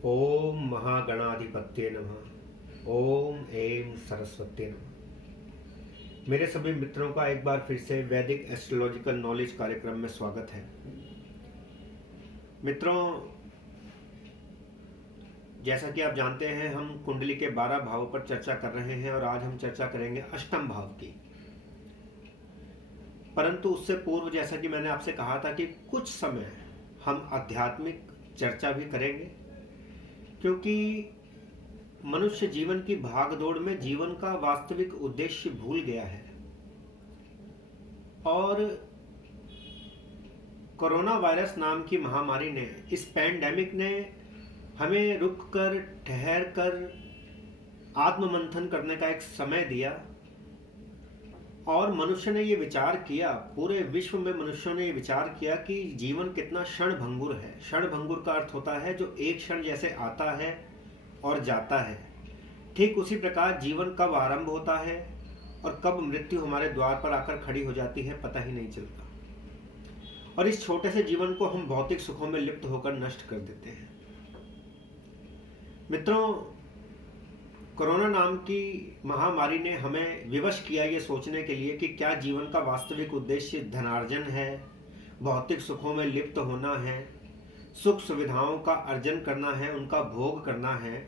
ओम महागणाधिपत्ये नमः। ओम ऐं सरस्वती नमः। मेरे सभी मित्रों का एक बार फिर से वैदिक एस्ट्रोलॉजिकल नॉलेज कार्यक्रम में स्वागत है। मित्रों, जैसा कि आप जानते हैं, हम कुंडली के 12 भावों पर चर्चा कर रहे हैं और आज हम चर्चा करेंगे अष्टम भाव की। परंतु उससे पूर्व, जैसा कि मैंने आपसे कहा था कि कुछ समय हम आध्यात्मिक चर्चा भी करेंगे, क्योंकि मनुष्य जीवन की भागदौड़ में जीवन का वास्तविक उद्देश्य भूल गया है और कोरोना वायरस नाम की महामारी ने, इस पैंडेमिक ने हमें रुक कर, ठहर कर आत्ममंथन करने का एक समय दिया और मनुष्य ने ये विचार किया, पूरे विश्व में मनुष्यों ने ये विचार किया कि जीवन कितना क्षणभंगुर है। क्षणभंगुर का अर्थ होता है जो एक क्षण जैसे आता है और जाता है, ठीक उसी प्रकार जीवन कब आरंभ होता है और कब मृत्यु हमारे द्वार पर आकर खड़ी हो जाती है, पता ही नहीं चलता। और इस छोटे से जीवन को हम भौतिक सुखों में लिप्त होकर नष्ट कर देते हैं। मित्रों, कोरोना नाम की महामारी ने हमें विवश किया ये सोचने के लिए कि क्या जीवन का वास्तविक उद्देश्य धनार्जन है, भौतिक सुखों में लिप्त होना है, सुख सुविधाओं का अर्जन करना है, उनका भोग करना है,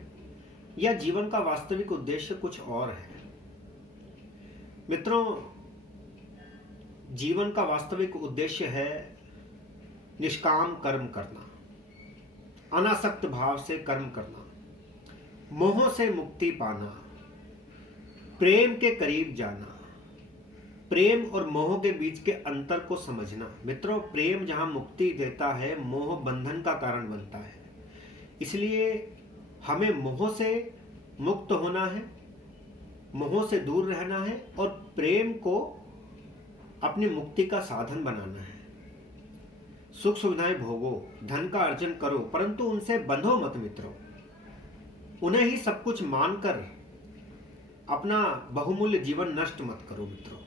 या जीवन का वास्तविक उद्देश्य कुछ और है। मित्रों, जीवन का वास्तविक उद्देश्य है निष्काम कर्म करना, अनासक्त भाव से कर्म करना, मोह से मुक्ति पाना, प्रेम के करीब जाना, प्रेम और मोह के बीच के अंतर को समझना। मित्रों, प्रेम जहां मुक्ति देता है, मोह बंधन का कारण बनता है। इसलिए हमें मोह से मुक्त होना है, मोह से दूर रहना है और प्रेम को अपनी मुक्ति का साधन बनाना है। सुख सुविधाएं भोगो, धन का अर्जन करो, परंतु उनसे बंधो मत मित्रों। उन्हें ही सब कुछ मानकर अपना बहुमूल्य जीवन नष्ट मत करो मित्रों।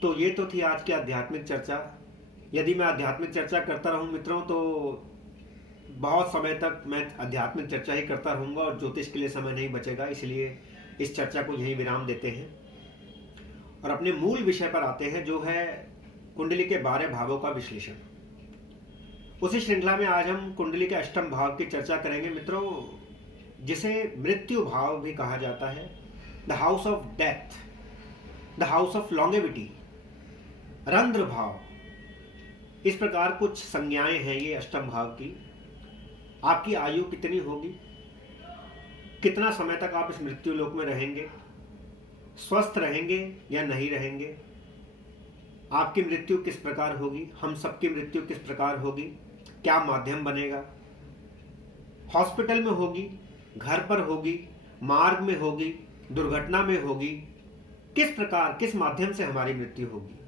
तो ये तो थी आज की आध्यात्मिक चर्चा। यदि मैं आध्यात्मिक चर्चा करता रहूं मित्रों, तो बहुत समय तक मैं आध्यात्मिक चर्चा ही करता रहूंगा और ज्योतिष के लिए समय नहीं बचेगा। इसलिए इस चर्चा को यहीं विराम देते हैं और अपने मूल विषय पर आते हैं, जो है कुंडली के 12 भावों का विश्लेषण। उसी श्रृंखला में आज हम कुंडली के अष्टम भाव की चर्चा करेंगे मित्रों, जिसे मृत्यु भाव भी कहा जाता है, the house of death, the house of longevity, रंध्र भाव। इस प्रकार कुछ संज्ञाएं हैं ये अष्टम भाव की। आपकी आयु कितनी होगी, कितना समय तक आप इस मृत्यु लोक में रहेंगे, स्वस्थ रहेंगे या नहीं रहेंगे, आपकी मृत्यु किस प्रकार होगी, हम सबकी मृत्यु किस प्रकार होगी, क्या माध्यम बनेगा, हॉस्पिटल में होगी, घर पर होगी, मार्ग में होगी, दुर्घटना में होगी, किस प्रकार, किस माध्यम से हमारी मृत्यु होगी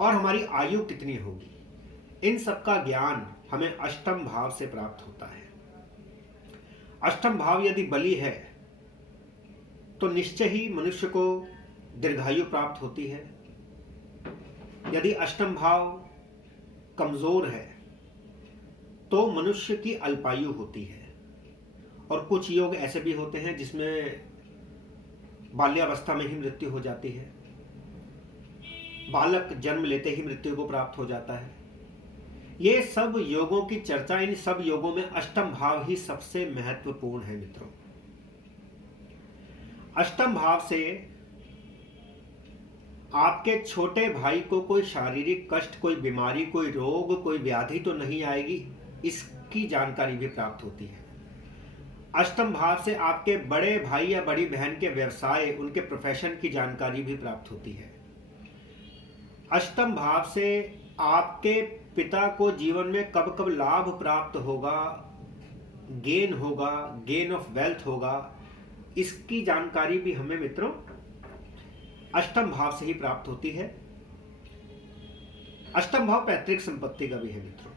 और हमारी आयु कितनी होगी, इन सब का ज्ञान हमें अष्टम भाव से प्राप्त होता है। अष्टम भाव यदि बली है तो निश्चय ही मनुष्य को दीर्घायु प्राप्त होती है। यदि अष्टम भाव कमजोर है तो मनुष्य की अल्पायु होती है। और कुछ योग ऐसे भी होते हैं जिसमें बाल्यावस्था में ही मृत्यु हो जाती है, बालक जन्म लेते ही मृत्यु को प्राप्त हो जाता है। ये सब योगों की चर्चा, इन सब योगों में अष्टम भाव ही सबसे महत्वपूर्ण है मित्रों। अष्टम भाव से आपके छोटे भाई को कोई शारीरिक कष्ट, कोई बीमारी, कोई रोग, कोई व्याधि तो नहीं आएगी, इसकी जानकारी भी प्राप्त होती है। अष्टम भाव से आपके बड़े भाई या बड़ी बहन के व्यवसाय, उनके प्रोफेशन की जानकारी भी प्राप्त होती है। अष्टम भाव से आपके पिता को जीवन में कब कब लाभ प्राप्त होगा, गेन होगा, गेन ऑफ वेल्थ होगा, इसकी जानकारी भी हमें मित्रों अष्टम भाव से ही प्राप्त होती है। अष्टम भाव पैतृक संपत्ति का भी है मित्रों।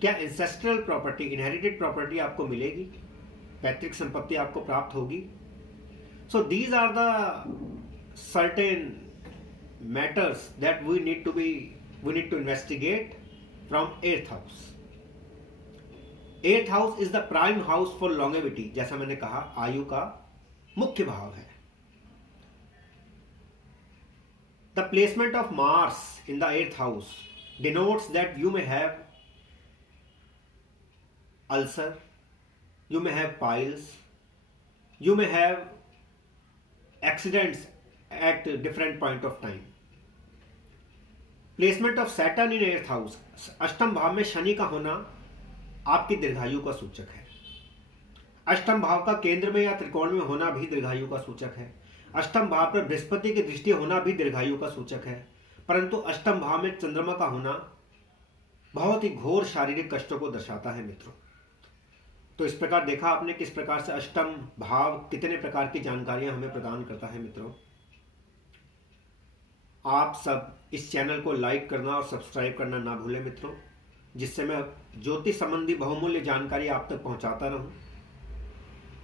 क्या एंसेस्ट्रल प्रॉपर्टी, इनहेरिटेड प्रॉपर्टी आपको मिलेगी, पैतृक संपत्ति आपको प्राप्त होगी। So these are the certain matters that we need to investigate from 8th house. Eighth house is the prime house for longevity, जैसा मैंने कहा आयु का मुख्य भाव है। The placement of Mars in the eighth house denotes that you may have ulcer, you may have piles, you may have accidents at different point of time. Placement of Saturn in eighth house, अष्टम भाव में शनि का होना आपकी दीर्घायु का सूचक है। अष्टम भाव का केंद्र में या त्रिकोण में होना भी दीर्घायु का सूचक है। अष्टम भाव पर बृहस्पति की दृष्टि होना भी दीर्घायु का सूचक है। परंतु अष्टम भाव में चंद्रमा का होना बहुत ही घोर शारीरिक कष्टों को दर्शाता है मित्रों। तो इस प्रकार देखा आपने किस प्रकार से अष्टम भाव कितने प्रकार की जानकारियां हमें प्रदान करता है मित्रों। आप सब इस चैनल को लाइक करना और सब्सक्राइब करना ना भूलें मित्रों, जिससे मैं ज्योतिष संबंधी बहुमूल्य जानकारी आप तक पहुंचाता रहूं।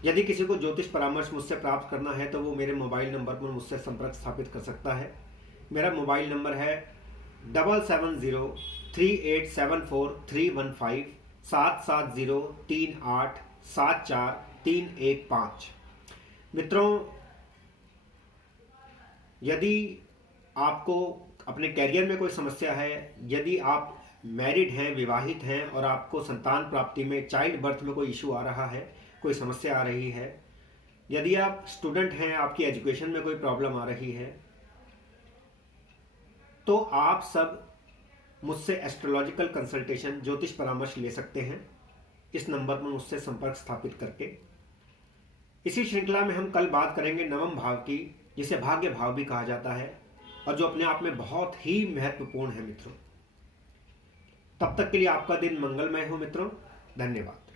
यदि किसी को ज्योतिष परामर्श मुझसे प्राप्त करना है तो वो मेरे मोबाइल नंबर पर मुझसे संपर्क स्थापित कर सकता है। मेरा मोबाइल नंबर है 7703874315 7703874315। मित्रों, यदि आपको अपने कैरियर में कोई समस्या है, यदि आप मैरिड हैं, विवाहित हैं और आपको संतान प्राप्ति में चाइल्ड बर्थ में कोई इशू आ रहा है, कोई समस्या आ रही है, यदि आप स्टूडेंट हैं, आपकी एजुकेशन में कोई प्रॉब्लम आ रही है, तो आप सब मुझसे एस्ट्रोलॉजिकल कंसल्टेशन ज्योतिष परामर्श ले सकते हैं इस नंबर पर मुझसे संपर्क स्थापित करके। इसी श्रृंखला में हम कल बात करेंगे नवम भाव की, जिसे भाग्य भाव भी कहा जाता है और जो अपने आप में बहुत ही महत्वपूर्ण है मित्रों। तब तक के लिए आपका दिन मंगलमय हो मित्रों। धन्यवाद।